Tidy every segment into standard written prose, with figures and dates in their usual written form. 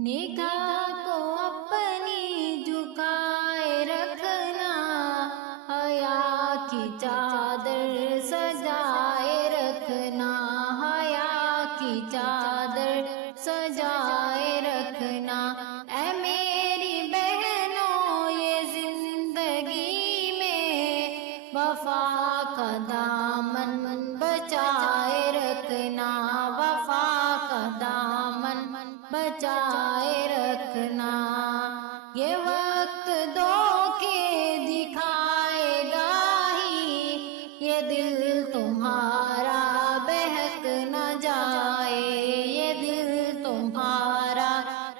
निगाह को अपनी झुकाए रखना, हया की चादर सजाए रखना, हया की चादर सजाए रखना। ऐ मेरी बहनों ये जिंदगी में वफा का दामन बचाए रखना, वफा का दामन बचाए रखना। ये वक्त धोखे दिखाएगा ही, ये दिल तुम्हारा बहक न जाए, ये दिल तुम्हारा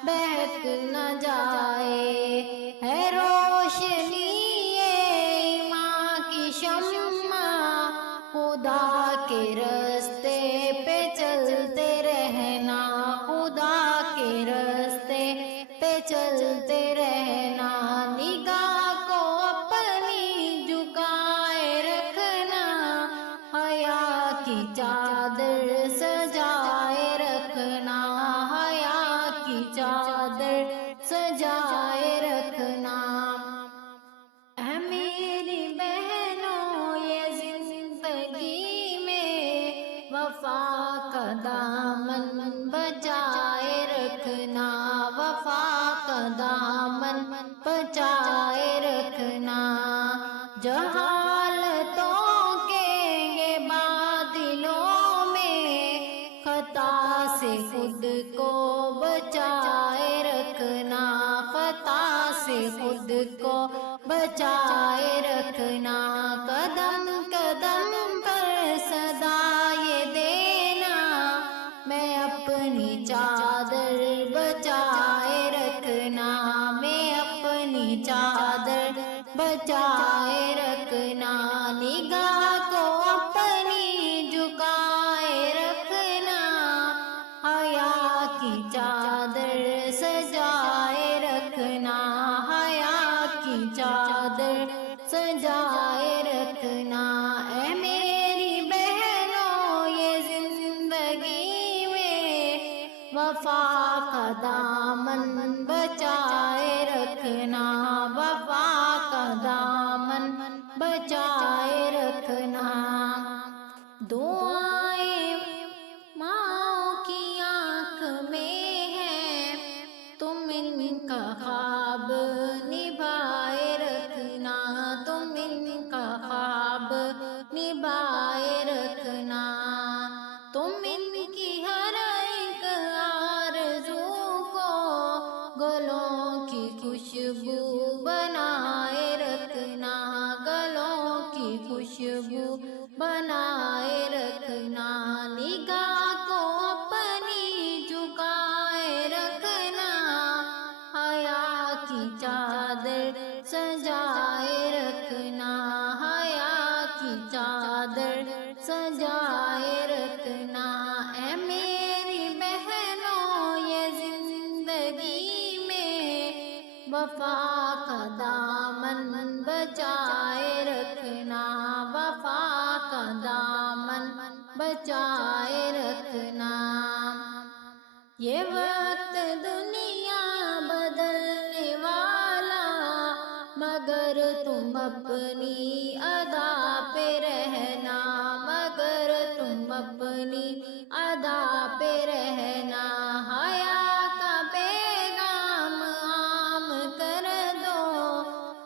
बहक न जाए। है रोशनी ये ईमान की शम्मा, खुदा के रस्ते पे चलते रहना, खुदा के रस्ते पे चलते रहना। निगाह को अपनी झुकाए रखना, हया की चादर सजाए रखना, हया की चादर सजाए रखना। ऐ मेरी बहनों ये जिंदगी में वफा का दामन बचाए रखना, वफा का दामन बचाए रखना। जहालतों के ये बादलों में खता से खुद को बचाए रखना, खता से खुद को बचाए रखना। कदम कदम पर सदा ये देना, मैं अपनी चादर बचाए रखना, मैं अपनी चादर बचाए रखना। निगाह को अपनी झुकाए रखना, हया की चादर सजाए रखना, हया की चादर सजाए रखना। ऐ मेरी बहनों ये जिंदगी में वफा का दामन बचाए रखना, वफा का दामन बचाए रखना। दुआएं माँ की आँख में है, तुम इनका ख्वाब निभाए रखना, तुम इनका ख्वाब निभाए रखना। तुम इनकी हर एक आरज़ू को गलों की खुशबू बनाए रखना, गलों की खुशबू बनाए रखना। निगाह को अपनी झुकाए रखना, हया की चादर सजाए रखना, हया की चादर सजाए रखना। ऐ मेरी बहनों ये जिंदगी में वफा का दामन बचाए रखना, वफा का दामन बचाए रखना। ये वक्त दुनिया बदलने वाला, मगर तुम अपनी अदा पे रहना, मगर तुम अपनी अदा पे रहना। हया का पैगाम आम कर दो,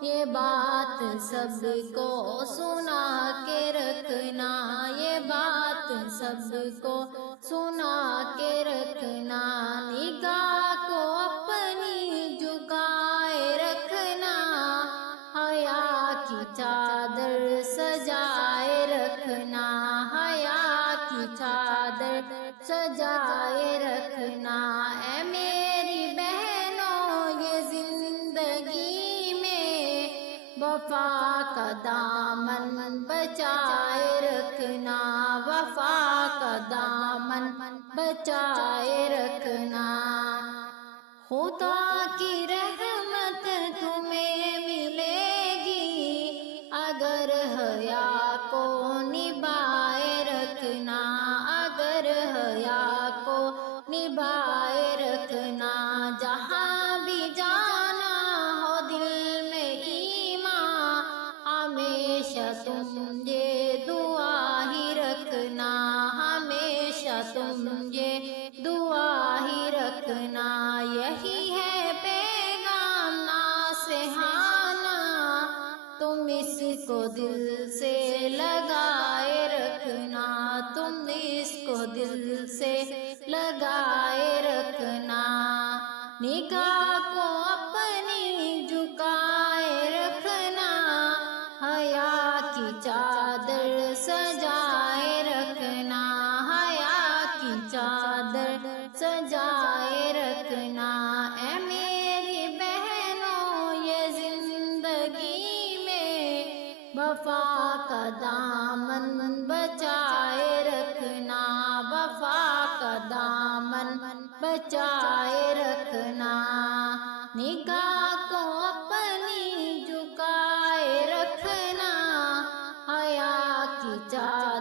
ये बात सबको सुना के रखना, ये बात सबको सुना के रखना। निगाह को अपनी झुकाए रखना, हया की चादर सजाए रखना, हया की चादर सजाए रखना। ऐ मेरी बहनों ये जिंदगी में वफा का दामन बचाए रखना, वफा का दामन बचाए रखना। खुदा की रहमत तुम्हें मिलेगी, अगर हया को निभाए रखना, अगर हया को निभाए रखना। نگاہ کو اپنی جھکائے رکھنا، حیا کی چادر سجائے رکھنا، حیا کی چادر سجائے رکھنا۔ اے میری بہنوں یہ زندگی میں وفا کا دامن بچائے رکھنا، وفا کا دامن بچائے رکھنا۔ نگاہ کو اپنی جھکائے رکھنا، حیا کی چادر